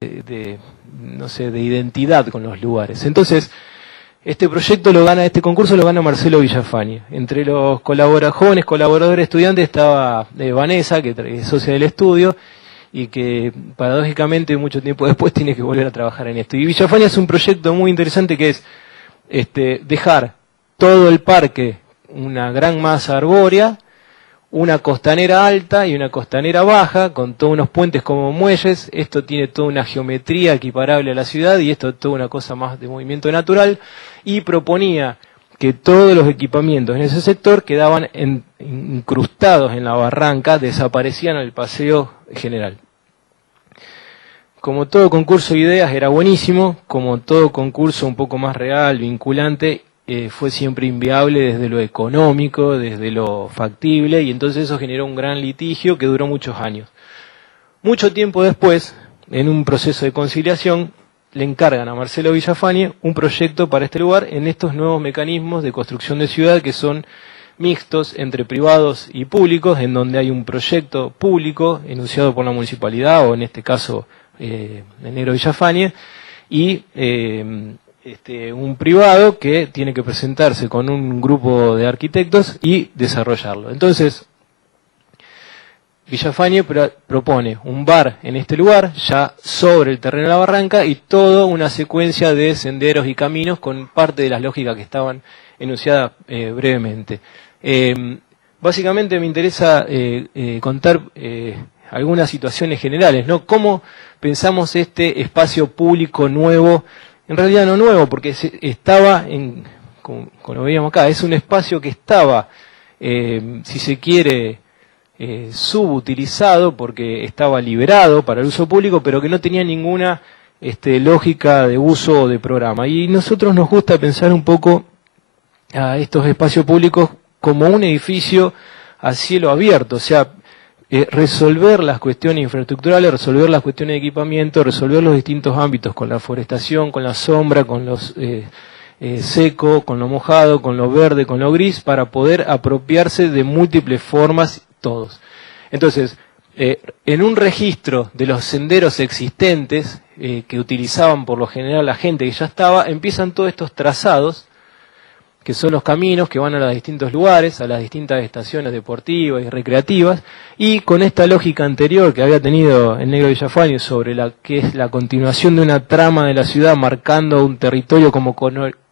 no sé, de identidad con los lugares. Entonces, este concurso lo gana Marcelo Villafañe. Entre los jóvenes colaboradores estudiantes estaba Vanessa, que es socia del estudio, y que paradójicamente mucho tiempo después tiene que volver a trabajar en esto. Y Villafañe es un proyecto muy interesante que es dejar todo el parque una gran masa arbórea, una costanera alta y una costanera baja, con todos unos puentes como muelles. Esto tiene toda una geometría equiparable a la ciudad y esto toda una cosa más de movimiento natural, y proponía que todos los equipamientos en ese sector quedaban incrustados en la barranca, desaparecían al paseo general. Como todo concurso de ideas era buenísimo, como todo concurso un poco más real, vinculante, fue siempre inviable desde lo económico, desde lo factible, y entonces eso generó un gran litigio que duró muchos años. Mucho tiempo después, en un proceso de conciliación, le encargan a Marcelo Villafañe un proyecto para este lugar en estos nuevos mecanismos de construcción de ciudad que son mixtos entre privados y públicos, en donde hay un proyecto público enunciado por la municipalidad, o en este caso el negro Villafañe, y un privado que tiene que presentarse con un grupo de arquitectos y desarrollarlo. Entonces, Villafañe propone un bar en este lugar, ya sobre el terreno de la barranca, y toda una secuencia de senderos y caminos con parte de las lógicas que estaban enunciadas brevemente. Básicamente me interesa contar algunas situaciones generales, ¿no? ¿Cómo pensamos este espacio público nuevo? En realidad no nuevo, porque estaba, como lo veíamos acá, es un espacio que estaba, si se quiere, subutilizado, porque estaba liberado para el uso público, pero que no tenía ninguna lógica de uso o de programa. Y nosotros nos gusta pensar un poco a estos espacios públicos como un edificio a cielo abierto, o sea, resolver las cuestiones infraestructurales, resolver las cuestiones de equipamiento, resolver los distintos ámbitos con la forestación, con la sombra, con los seco, con lo mojado, con lo verde, con lo gris, para poder apropiarse de múltiples formas todos. Entonces, en un registro de los senderos existentes que utilizaban por lo general la gente que ya estaba, empiezan todos estos trazados que son los caminos que van a los distintos lugares, a las distintas estaciones deportivas y recreativas, y con esta lógica anterior que había tenido el negro Villafañe sobre la que es la continuación de una trama de la ciudad marcando un territorio como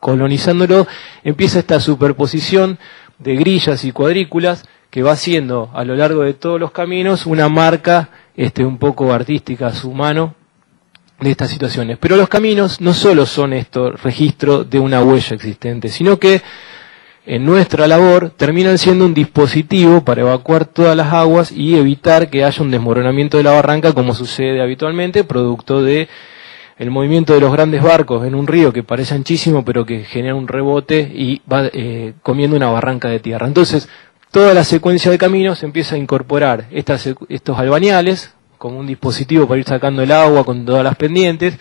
colonizándolo, empieza esta superposición de grillas y cuadrículas que va haciendo a lo largo de todos los caminos una marca un poco artística a su mano de estas situaciones. Pero los caminos no solo son registro de una huella existente, sino que en nuestra labor terminan siendo un dispositivo para evacuar todas las aguas y evitar que haya un desmoronamiento de la barranca como sucede habitualmente, producto de el movimiento de los grandes barcos en un río que parece anchísimo pero que genera un rebote y va comiendo una barranca de tierra. Entonces, toda la secuencia de caminos empieza a incorporar estos albañales como un dispositivo para ir sacando el agua con todas las pendientes,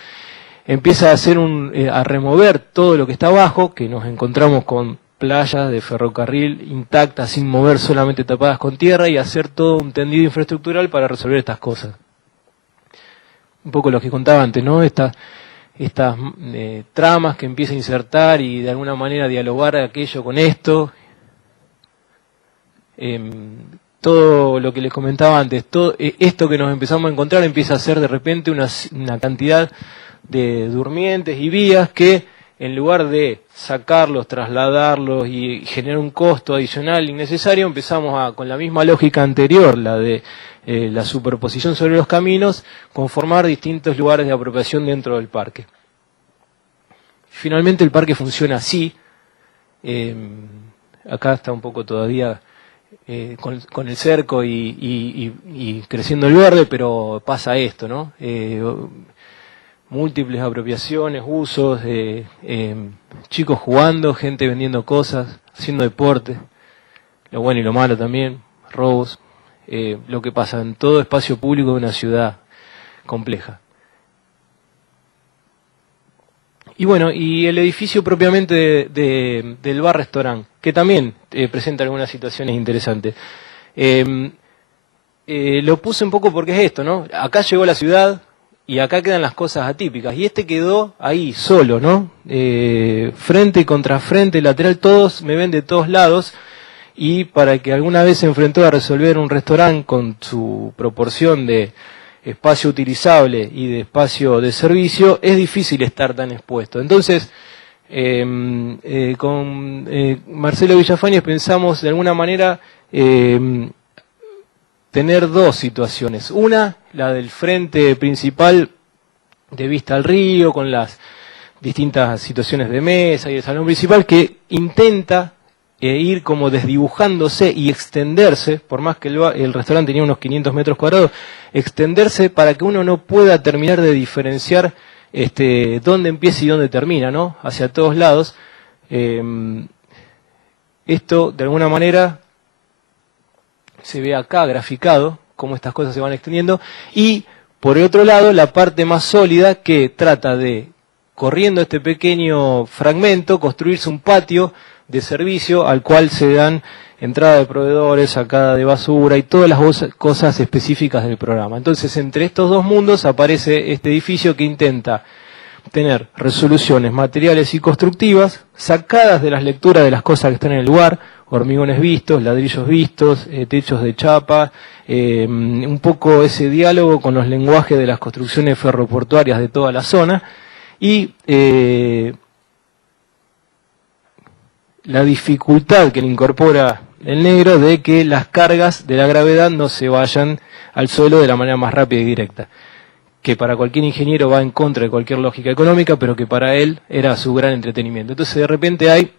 empieza a remover todo lo que está abajo, que nos encontramos con playas de ferrocarril intactas, sin mover, solamente tapadas con tierra, y hacer todo un tendido infraestructural para resolver estas cosas. Un poco lo que contaba antes, ¿no? Estas tramas que empieza a insertar y de alguna manera dialogar aquello con esto. Todo lo que les comentaba antes, todo esto que nos empezamos a encontrar empieza a ser de repente una cantidad de durmientes y vías que en lugar de sacarlos, trasladarlos y generar un costo adicional innecesario, empezamos con la misma lógica anterior, la de la superposición sobre los caminos, conformar distintos lugares de apropiación dentro del parque. Finalmente el parque funciona así, acá está un poco todavía con el cerco y creciendo el verde, pero pasa esto, ¿no? Múltiples apropiaciones, usos, chicos jugando, gente vendiendo cosas, haciendo deporte, lo bueno y lo malo también, robos, lo que pasa en todo espacio público de una ciudad compleja. Y bueno, y el edificio propiamente del bar-restaurant, que también presenta algunas situaciones interesantes. Lo puse un poco porque es esto, ¿no? Acá llegó la ciudad, y acá quedan las cosas atípicas. Y este quedó ahí, solo, ¿no? Frente contra frente, lateral, todos me ven de todos lados. Y para que alguna vez se enfrentó a resolver un restaurante con su proporción de espacio utilizable y de espacio de servicio, es difícil estar tan expuesto. Entonces, con Marcelo Villafañez pensamos de alguna manera tener dos situaciones. Una, la del frente principal de vista al río, con las distintas situaciones de mesa y el salón principal, que intenta ir como desdibujándose y extenderse, por más que el restaurante tenía unos 500 metros cuadrados, extenderse para que uno no pueda terminar de diferenciar dónde empieza y dónde termina, ¿no? Hacia todos lados. Esto, de alguna manera, se ve acá graficado, cómo estas cosas se van extendiendo, y por el otro lado, la parte más sólida que trata de, corriendo este pequeño fragmento, construirse un patio de servicio al cual se dan entrada de proveedores, sacada de basura y todas las cosas específicas del programa. Entonces, entre estos dos mundos aparece este edificio que intenta tener resoluciones materiales y constructivas sacadas de las lecturas de las cosas que están en el lugar, hormigones vistos, ladrillos vistos, techos de chapa, un poco ese diálogo con los lenguajes de las construcciones ferroportuarias de toda la zona y la dificultad que le incorpora el negro de que las cargas de la gravedad no se vayan al suelo de la manera más rápida y directa, que para cualquier ingeniero va en contra de cualquier lógica económica, pero que para él era su gran entretenimiento. Entonces de repente hay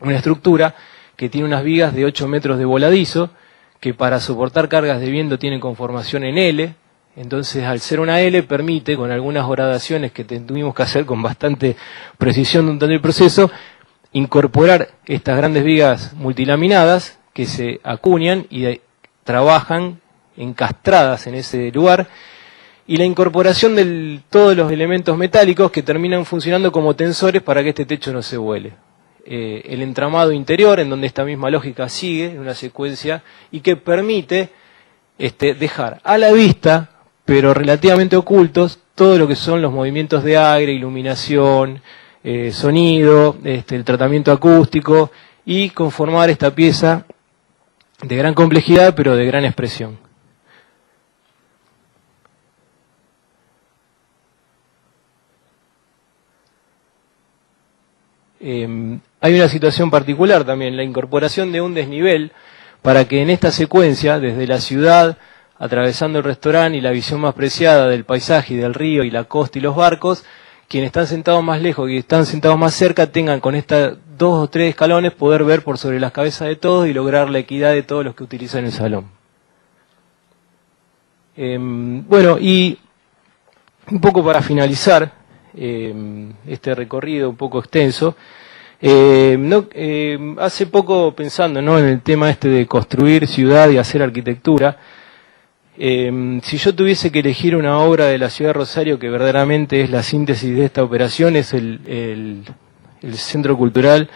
una estructura que tiene unas vigas de 8 metros de voladizo, que para soportar cargas de viento tienen conformación en L. Entonces, al ser una L, permite, con algunas gradaciones que tuvimos que hacer con bastante precisión durante el proceso, incorporar estas grandes vigas multilaminadas que se acuñan y trabajan encastradas en ese lugar, y la incorporación de todos los elementos metálicos que terminan funcionando como tensores para que este techo no se vuele. El entramado interior, en donde esta misma lógica sigue en una secuencia y que permite dejar a la vista, pero relativamente ocultos, todo lo que son los movimientos de aire, iluminación, sonido, el tratamiento acústico y conformar esta pieza de gran complejidad pero de gran expresión. Hay una situación particular también, la incorporación de un desnivel para que en esta secuencia, desde la ciudad, atravesando el restaurante y la visión más preciada del paisaje y del río y la costa y los barcos, quienes están sentados más lejos y están sentados más cerca tengan con estas 2 o 3 escalones poder ver por sobre las cabezas de todos y lograr la equidad de todos los que utilizan el salón. Bueno, y un poco para finalizar este recorrido un poco extenso, hace poco pensando, ¿no?, en el tema de construir ciudad y hacer arquitectura, si yo tuviese que elegir una obra de la ciudad de Rosario que verdaderamente es la síntesis de esta operación, es el Centro Cultural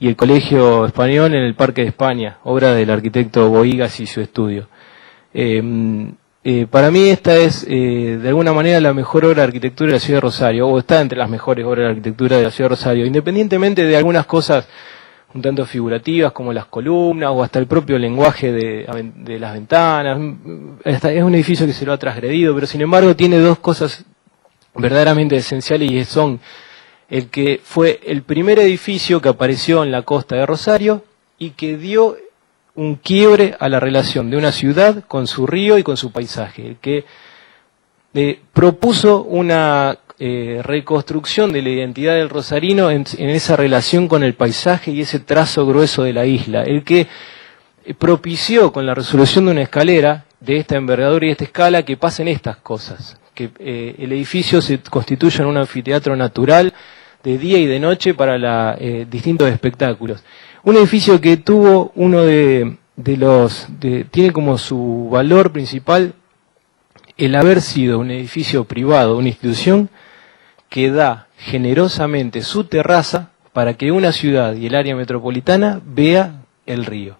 y el Colegio Español en el Parque de España, obra del arquitecto Bohigas y su estudio. Para mí esta es de alguna manera la mejor obra de arquitectura de la ciudad de Rosario, o está entre las mejores obras de arquitectura de la ciudad de Rosario, independientemente de algunas cosas un tanto figurativas como las columnas o hasta el propio lenguaje de las ventanas. Es un edificio que se lo ha transgredido, pero sin embargo tiene dos cosas verdaderamente esenciales y son el que fue el primer edificio que apareció en la costa de Rosario y que dio un quiebre a la relación de una ciudad con su río y con su paisaje, el que propuso una reconstrucción de la identidad del rosarino en esa relación con el paisaje y ese trazo grueso de la isla, el que propició con la resolución de una escalera de esta envergadura y de esta escala que pasen estas cosas, que el edificio se constituya en un anfiteatro natural de día y de noche para distintos espectáculos. Un edificio que tuvo tiene como su valor principal el haber sido un edificio privado, una institución que da generosamente su terraza para que una ciudad y el área metropolitana vea el río.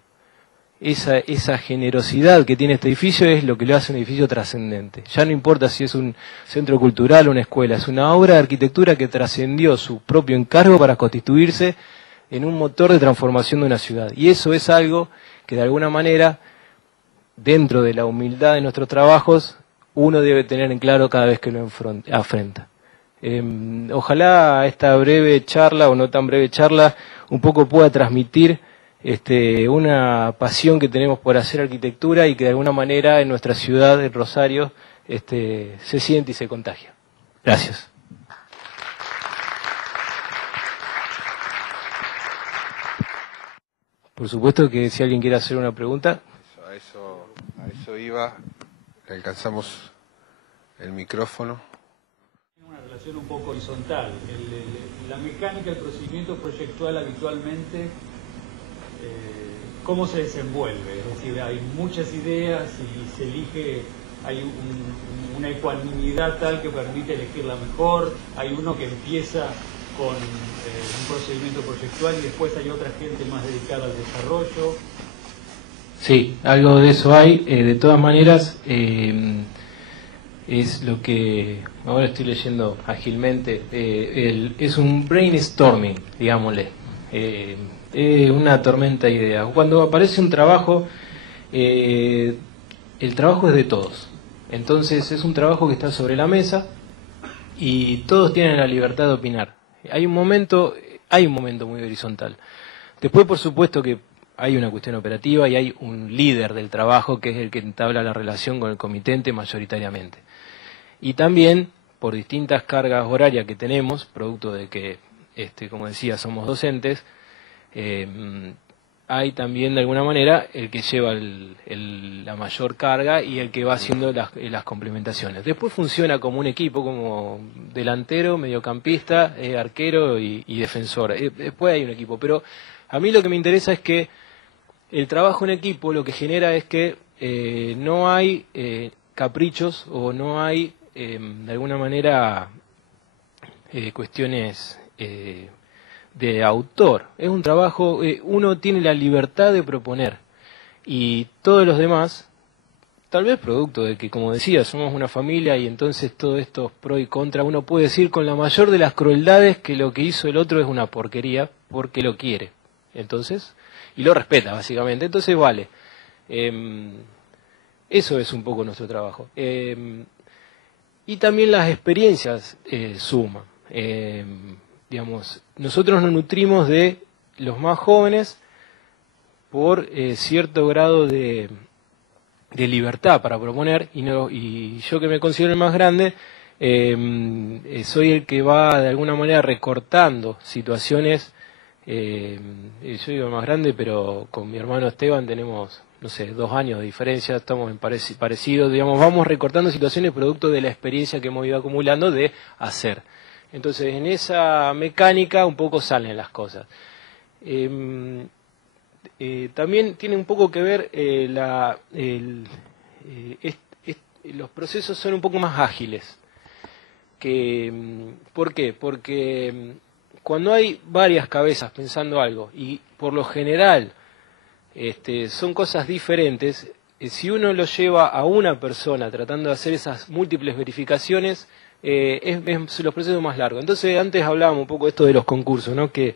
esa generosidad que tiene este edificio es lo que lo hace un edificio trascendente. Ya no importa si es un centro cultural o una escuela, es una obra de arquitectura que trascendió su propio encargo para constituirse en un motor de transformación de una ciudad. Y eso es algo que de alguna manera, dentro de la humildad de nuestros trabajos, uno debe tener en claro cada vez que lo afrenta. Ojalá esta breve charla, o no tan breve charla, un poco pueda transmitir una pasión que tenemos por hacer arquitectura y que de alguna manera en nuestra ciudad, en Rosario, se siente y se contagia. Gracias. Por supuesto que si alguien quiere hacer una pregunta. A eso iba. Le alcanzamos el micrófono. Una relación un poco horizontal. La mecánica, el procedimiento proyectual habitualmente, ¿cómo se desenvuelve? Es decir, hay muchas ideas y se elige, hay una ecuanimidad tal que permite elegir la mejor, hay uno que empieza con un procedimiento proyectual y después hay otra gente más dedicada al desarrollo. Sí, algo de eso hay. De todas maneras, es lo que ahora estoy leyendo ágilmente, es un brainstorming, digámosle, una tormenta de ideas. Cuando aparece un trabajo, el trabajo es de todos, entonces es un trabajo que está sobre la mesa y todos tienen la libertad de opinar. Hay un momento muy horizontal. Después, por supuesto que hay una cuestión operativa y hay un líder del trabajo que es el que entabla la relación con el comitente mayoritariamente. Y también, por distintas cargas horarias que tenemos, producto de que, como decía, somos docentes, hay también de alguna manera el que lleva la mayor carga y el que va haciendo las complementaciones. Después funciona como un equipo, como delantero, mediocampista, arquero y defensor. Después hay un equipo, pero a mí lo que me interesa es que el trabajo en equipo lo que genera es que no hay caprichos o no hay de alguna manera cuestiones de autor. Es un trabajo, uno tiene la libertad de proponer y todos los demás, tal vez producto de que, como decía, somos una familia y entonces todos estos pro y contra, uno puede decir con la mayor de las crueldades que lo que hizo el otro es una porquería porque lo quiere. Entonces, y lo respeta básicamente, entonces vale. Eso es un poco nuestro trabajo. Y también las experiencias suman. Digamos, nosotros nos nutrimos de los más jóvenes por cierto grado de libertad para proponer, y yo que me considero el más grande, soy el que va de alguna manera recortando situaciones. Yo digo más grande, pero con mi hermano Esteban tenemos, no sé, 2 años de diferencia, estamos en parecidos, digamos, vamos recortando situaciones producto de la experiencia que hemos ido acumulando de hacer. Entonces, en esa mecánica un poco salen las cosas. También tiene un poco que ver, los procesos son un poco más ágiles. ¿Por qué? Porque cuando hay varias cabezas pensando algo y por lo general son cosas diferentes, si uno lo lleva a una persona tratando de hacer esas múltiples verificaciones, los procesos más largos. Entonces antes hablábamos un poco de esto de los concursos, ¿no? Que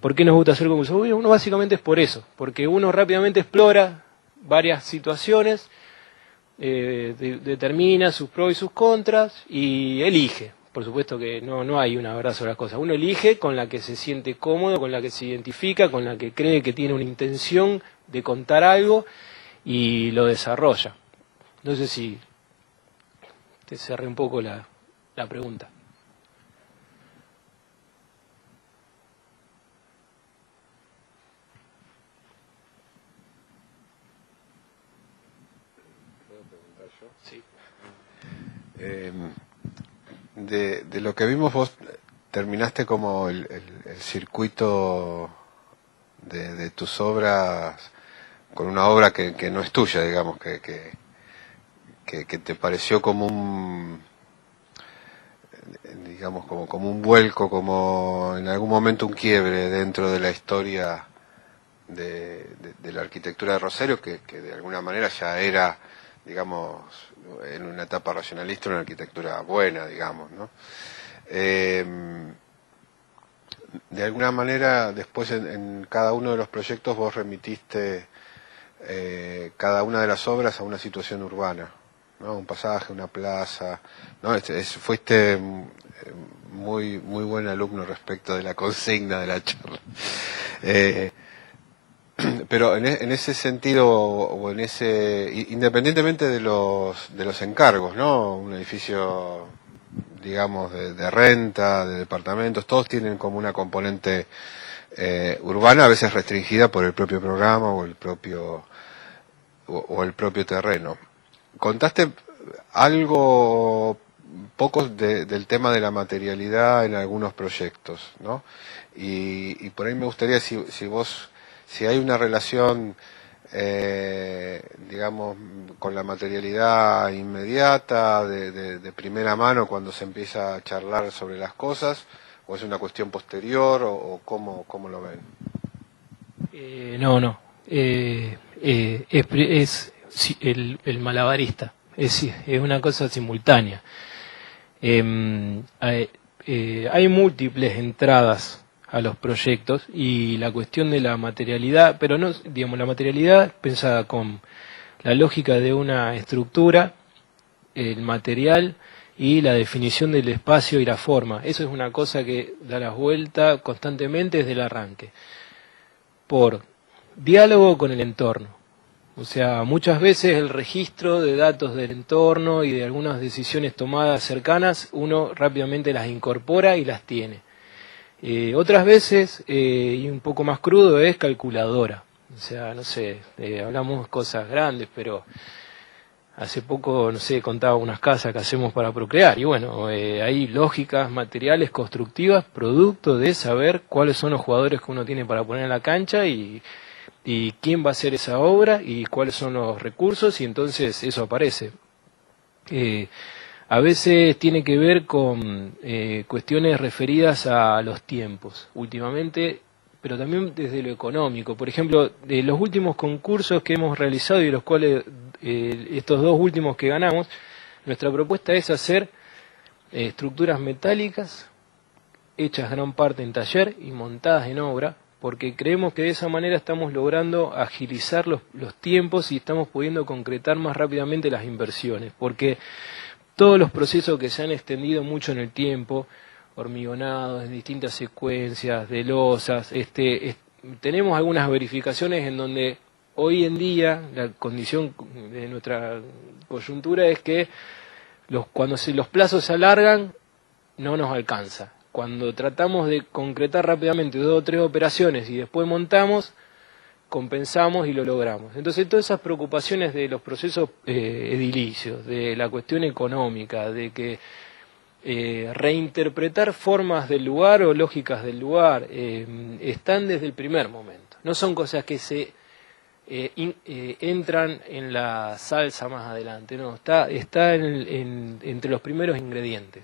¿por qué nos gusta hacer concursos? Uno básicamente es por eso, porque uno rápidamente explora varias situaciones, determina sus pros y sus contras y elige. Por supuesto que no hay una verdad sobre las cosas. Uno elige con la que se siente cómodo, con la que se identifica, con la que cree que tiene una intención de contar algo y lo desarrolla. No sé si te cerré un poco la pregunta. ¿Puedo preguntar yo? Sí. De lo que vimos, vos terminaste como el circuito de tus obras con una obra que no es tuya, digamos, que te pareció como un, digamos, como un vuelco, como en algún momento un quiebre dentro de la historia de la arquitectura de Rosario, que de alguna manera ya era, digamos, en una etapa racionalista, una arquitectura buena, digamos, ¿no? De alguna manera, después en cada uno de los proyectos vos remitiste cada una de las obras a una situación urbana, ¿no? Un pasaje, una plaza, ¿no? Fuiste muy buen alumno respecto de la consigna de la charla. Pero en ese sentido, o en independientemente de los encargos, ¿no? Un edificio, digamos, de renta, de departamentos, todos tienen como una componente urbana, a veces restringida por el propio programa o el propio terreno. Contaste algo pocos del tema de la materialidad en algunos proyectos, ¿no? Y por ahí me gustaría si hay una relación, digamos, con la materialidad inmediata, de primera mano cuando se empieza a charlar sobre las cosas, o es una cuestión posterior, o cómo lo ven. No. Es el malabarista. Es una cosa simultánea. Hay múltiples entradas a los proyectos y la cuestión de la materialidad, pero no, digamos, la materialidad pensada con la lógica de una estructura, el material y la definición del espacio y la forma. Eso es una cosa que da la vuelta constantemente desde el arranque. Por diálogo con el entorno. O sea, muchas veces el registro de datos del entorno y de algunas decisiones tomadas cercanas, uno rápidamente las incorpora y las tiene. Otras veces, y un poco más crudo, es calculadora. O sea, no sé, hablamos cosas grandes, pero hace poco, no sé, contaba unas casas que hacemos para procrear. Y bueno, hay lógicas materiales constructivas, producto de saber cuáles son los jugadores que uno tiene para poner en la cancha y quién va a hacer esa obra y cuáles son los recursos, y entonces eso aparece. A veces tiene que ver con cuestiones referidas a los tiempos, últimamente, pero también desde lo económico. Por ejemplo, de los últimos concursos que hemos realizado y de los cuales estos dos últimos que ganamos, nuestra propuesta es hacer estructuras metálicas, hechas gran parte en taller y montadas en obra, porque creemos que de esa manera estamos logrando agilizar los tiempos y estamos pudiendo concretar más rápidamente las inversiones, porque todos los procesos que se han extendido mucho en el tiempo, hormigonados, en distintas secuencias, de losas, tenemos algunas verificaciones en donde hoy en día la condición de nuestra coyuntura es que cuando los plazos se alargan no nos alcanza. Cuando tratamos de concretar rápidamente 2 o 3 operaciones y después montamos, compensamos y lo logramos. Entonces todas esas preocupaciones de los procesos edilicios, de la cuestión económica, de que reinterpretar formas del lugar o lógicas del lugar, están desde el primer momento. No son cosas que se entran en la salsa más adelante, no, está entre los primeros ingredientes.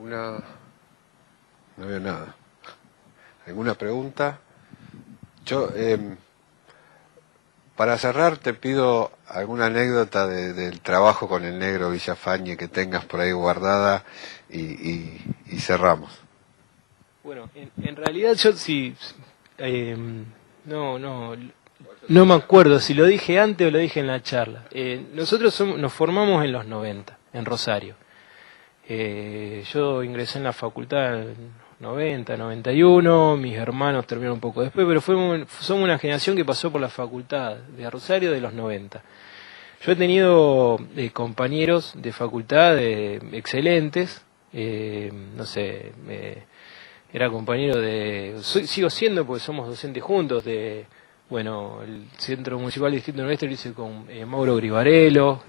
No veo nada. ¿Alguna pregunta? Yo, para cerrar, te pido alguna anécdota del trabajo con el negro Villafañe que tengas por ahí guardada y cerramos. Bueno, en realidad yo sí, no me acuerdo si lo dije antes o lo dije en la charla. Nosotros nos formamos en los 90, en Rosario. Yo ingresé en la facultad en 90, 91, mis hermanos terminaron un poco después, pero somos una generación que pasó por la facultad de Rosario de los 90. Yo he tenido compañeros de facultad excelentes, no sé, era compañero sigo siendo porque somos docentes juntos, el Centro Municipal Distrito Noroeste lo hice con Mauro Gribarello,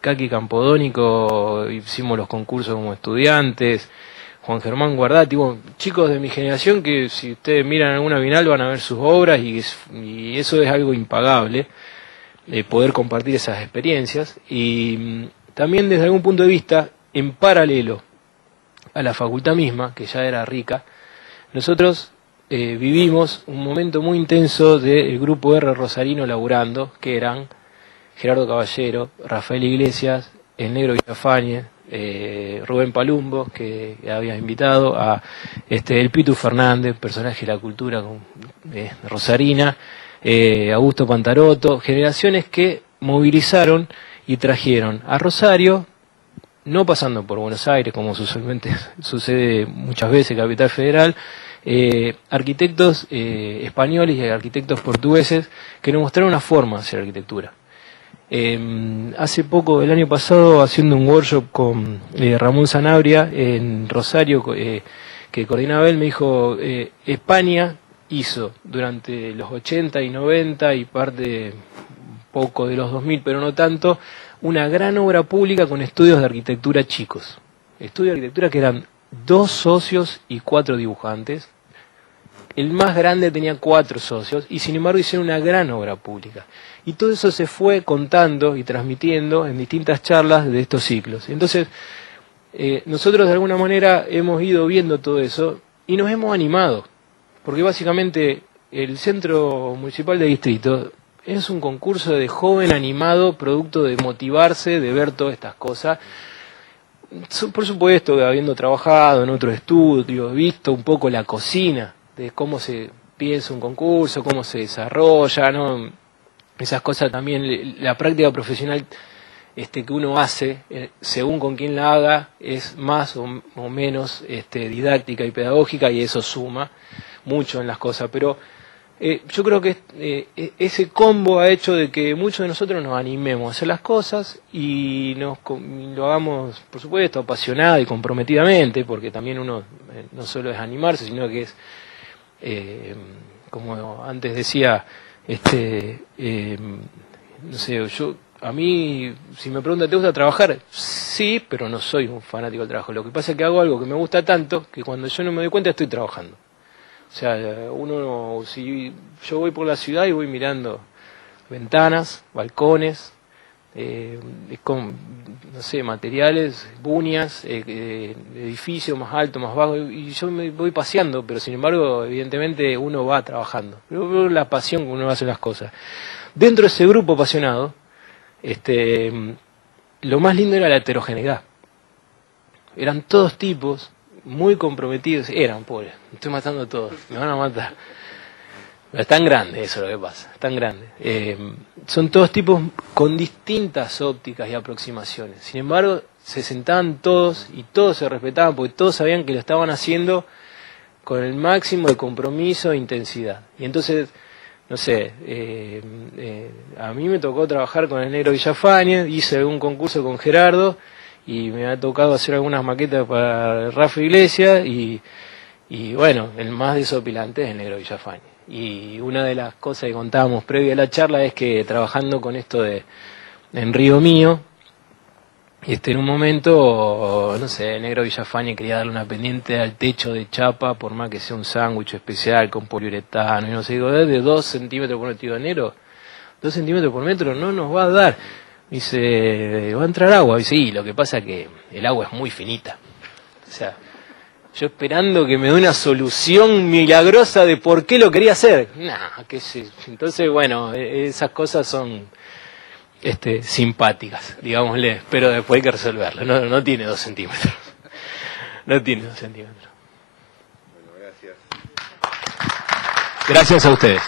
Kaki Campodónico, hicimos los concursos como estudiantes, Juan Germán Guardati, chicos de mi generación que si ustedes miran alguna Bienal van a ver sus obras y eso es algo impagable, poder compartir esas experiencias. Y también desde algún punto de vista, en paralelo a la facultad misma, que ya era rica, nosotros vivimos un momento muy intenso del grupo R rosarino laburando, que eran Gerardo Caballero, Rafael Iglesias, el Negro Villafañe, Rubén Palumbo, que había invitado, a el Pitu Fernández, personaje de la cultura rosarina, Augusto Pantaroto, generaciones que movilizaron y trajeron a Rosario, no pasando por Buenos Aires, como usualmente sucede muchas veces, Capital Federal, arquitectos españoles y arquitectos portugueses que nos mostraron una forma de hacer arquitectura. Hace poco, el año pasado, haciendo un workshop con Ramón Sanabria en Rosario, que coordinaba él, me dijo, España hizo durante los 80 y 90 y parte poco de los 2000, pero no tanto, una gran obra pública con estudios de arquitectura chicos. Estudios de arquitectura que eran 2 socios y 4 dibujantes. El más grande tenía 4 socios y sin embargo hicieron una gran obra pública. Y todo eso se fue contando y transmitiendo en distintas charlas de estos ciclos. Entonces, nosotros de alguna manera hemos ido viendo todo eso y nos hemos animado. Porque básicamente el Centro Municipal de Distrito es un concurso de joven animado, producto de motivarse, de ver todas estas cosas. Por supuesto, habiendo trabajado en otros estudios, visto un poco la cocina de cómo se piensa un concurso, cómo se desarrolla, ¿no? Esas cosas también, la práctica profesional que uno hace, según con quién la haga, es más o menos didáctica y pedagógica, y eso suma mucho en las cosas. Pero yo creo que ese combo ha hecho de que muchos de nosotros nos animemos a hacer las cosas y lo hagamos, por supuesto, apasionada y comprometidamente, porque también uno no solo es animarse, sino que es, como antes decía, no sé, a mí, si me preguntan, ¿te gusta trabajar? Sí, pero no soy un fanático del trabajo. Lo que pasa es que hago algo que me gusta tanto que cuando yo no me doy cuenta estoy trabajando. O sea, si yo voy por la ciudad y voy mirando ventanas, balcones, no sé, materiales, buñas, edificios más altos, más bajos, y yo me voy paseando, pero sin embargo, evidentemente uno va trabajando. Pero la pasión que uno hace las cosas. Dentro de ese grupo apasionado, lo más lindo era la heterogeneidad. Eran todos tipos muy comprometidos, pobres, me estoy matando a todos, me van a matar. Pero es tan grande eso lo que pasa, es tan grande. Son todos tipos con distintas ópticas y aproximaciones. Sin embargo, se sentaban todos y todos se respetaban porque todos sabían que lo estaban haciendo con el máximo de compromiso e intensidad. Y entonces, no sé, a mí me tocó trabajar con el Negro Villafañe, hice un concurso con Gerardo y me ha tocado hacer algunas maquetas para Rafa Iglesias y bueno, el más desopilante es el Negro Villafañe. Y una de las cosas que contábamos previo a la charla es que trabajando con esto en Río Mío, en un momento, no sé, el Negro Villafañe quería darle una pendiente al techo de chapa, por más que sea un sándwich especial con poliuretano y no sé, de 2 centímetros por metro. Negro, 2 centímetros por metro no nos va a dar. Dice, va a entrar agua. Dice, sí, lo que pasa es que el agua es muy finita. O sea, yo esperando que me dé una solución milagrosa de por qué lo quería hacer. Qué sé. Entonces, bueno, esas cosas son simpáticas, digámosle, pero después hay que resolverlo. No tiene 2 centímetros. No tiene 2 centímetros. Bueno, gracias. Gracias a ustedes.